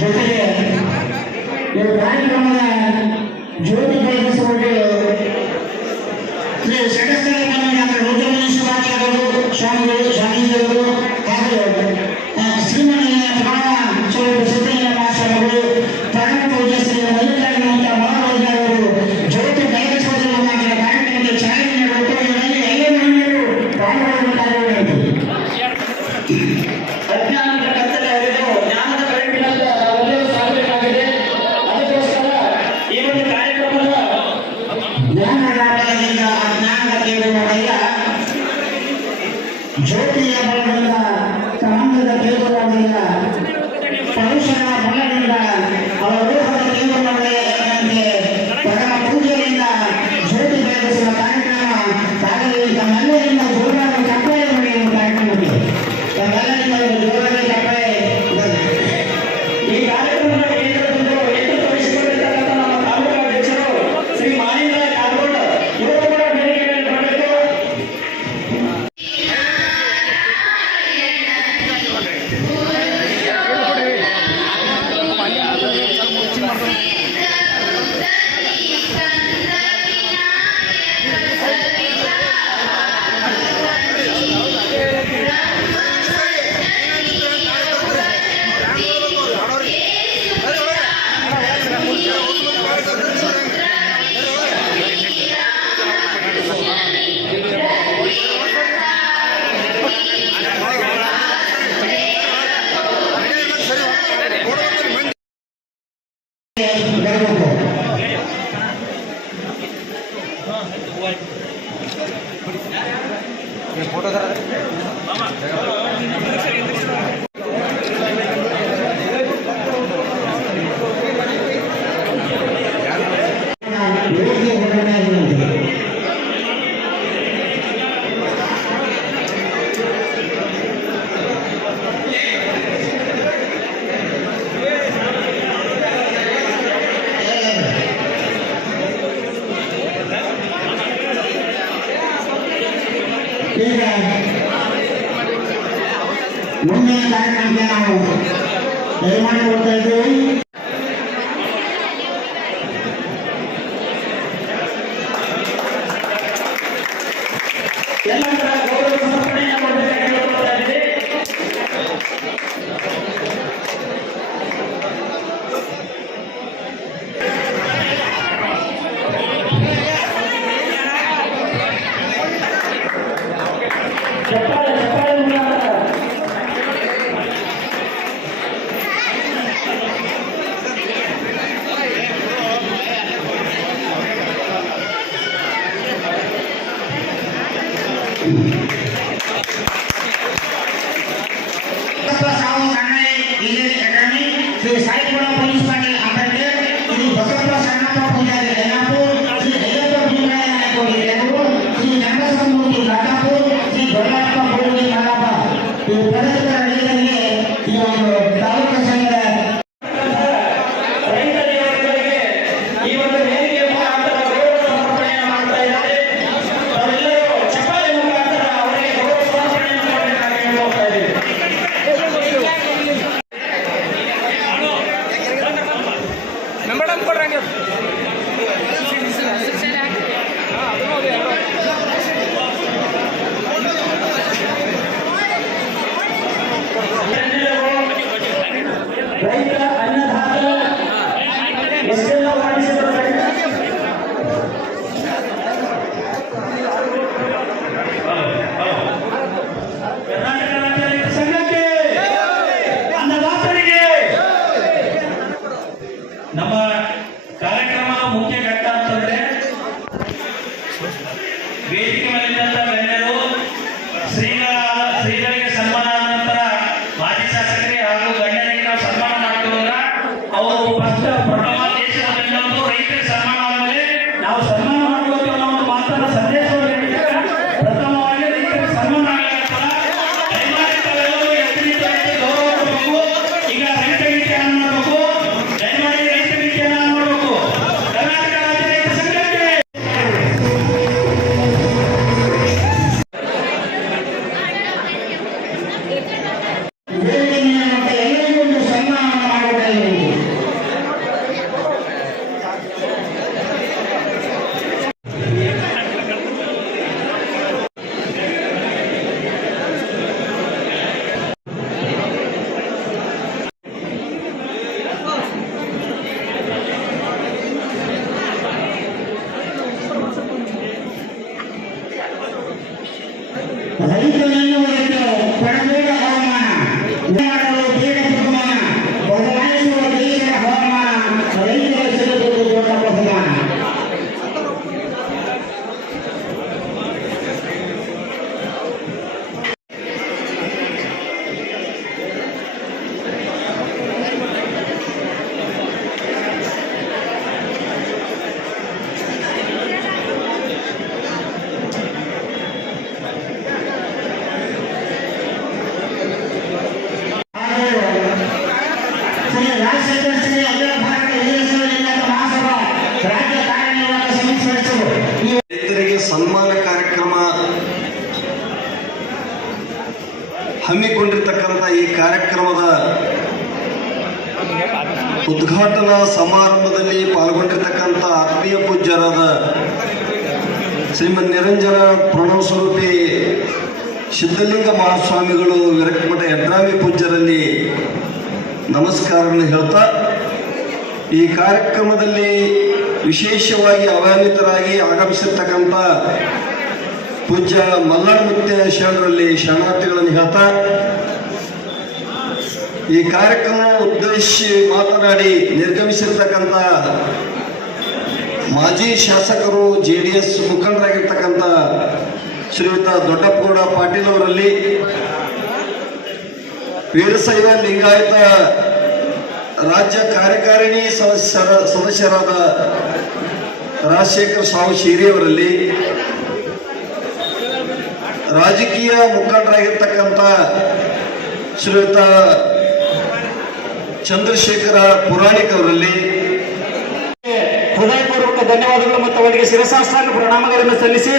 ಜೊತೆಗೆ ಕಾರ್ಯಕ್ರಮದ ಜ್ಯೋತಿ ಪ್ರಯತ್ನಿಸಿಕೊಂಡು ಶ್ರೀ ಶಂಕರ ನೂತನ ಶುಭಾಶಯಗಳು ಸ್ವಾಮಿಗಳು Jackie and போட்டோகிராஃபர் ఏమైపోతాయి Obrigado. सड़क पर रहेंगे రైతులను పడమూడు ఆమె ಈ ಕಾರ್ಯಕ್ರಮದ ಉದ್ಘಾಟನಾ ಸಮಾರಂಭದಲ್ಲಿ ಪಾಲ್ಗೊಂಡಿರ್ತಕ್ಕಂಥ ಆತ್ಮೀಯ ಪೂಜ್ಯರಾದ ಶ್ರೀಮನ್ ನಿರಂಜನ ಪ್ರಣವ ಸ್ವರೂಪಿ ಸಿದ್ಧಲಿಂಗ ಮಹಾಸ್ವಾಮಿಗಳು ವಿರಕ್ಮಠ ಯಡ್ರಾಮಿ ಪೂಜ್ಯರಲ್ಲಿ ನಮಸ್ಕಾರವನ್ನು ಹೇಳ್ತಾ, ಈ ಕಾರ್ಯಕ್ರಮದಲ್ಲಿ ವಿಶೇಷವಾಗಿ ಅವಾನ್ವಿತರಾಗಿ ಆಗಮಿಸಿರ್ತಕ್ಕಂಥ ಪೂಜ್ಯ ಮಲ್ಲಣ ಮುತ್ಯ ಶರಣರಲ್ಲಿ ಶರಣಾರ್ಥಿಗಳನ್ನು ಹೇಳ್ತಾ ಈ ಕಾರ್ಯಕ್ರಮ ಉದ್ದೇಶಿಸಿ ಮಾತನಾಡಿ ನಿರ್ಗಮಿಸಿರ್ತಕ್ಕಂಥ ಮಾಜಿ ಶಾಸಕರು ಜೆ ಡಿ ಎಸ್ ಮುಖಂಡರಾಗಿರ್ತಕ್ಕಂಥ ಶ್ರೀಯುತ ದೊಡ್ಡಪ್ಪಗೌಡ ಪಾಟೀಲ್ ಅವರಲ್ಲಿ ವೀರಸೈವ ಲಿಂಗಾಯತ ರಾಜ್ಯ ಕಾರ್ಯಕಾರಿಣಿ ಸದಸ್ಯರ ಸದಸ್ಯರಾದ ರಾಜಶೇಖರ್ ಸಾವು ಶಿರಿಯವರಲ್ಲಿ ರಾಜಕೀಯ ಮುಖಂಡರಾಗಿರ್ತಕ್ಕಂಥ ಶ್ರೀಯುತ ಚಂದ್ರಶೇಖರ ಪುರಾಣಿಕ ಅವರಲ್ಲಿ ಹೃದಯಪೂರ್ವಕ ಧನ್ಯವಾದಗಳು ಮತ್ತು ಅವರಿಗೆ ಶಿರಸಾಸ್ತ್ರ ಪ್ರಣಾಮಗಳನ್ನು ಸಲ್ಲಿಸಿ.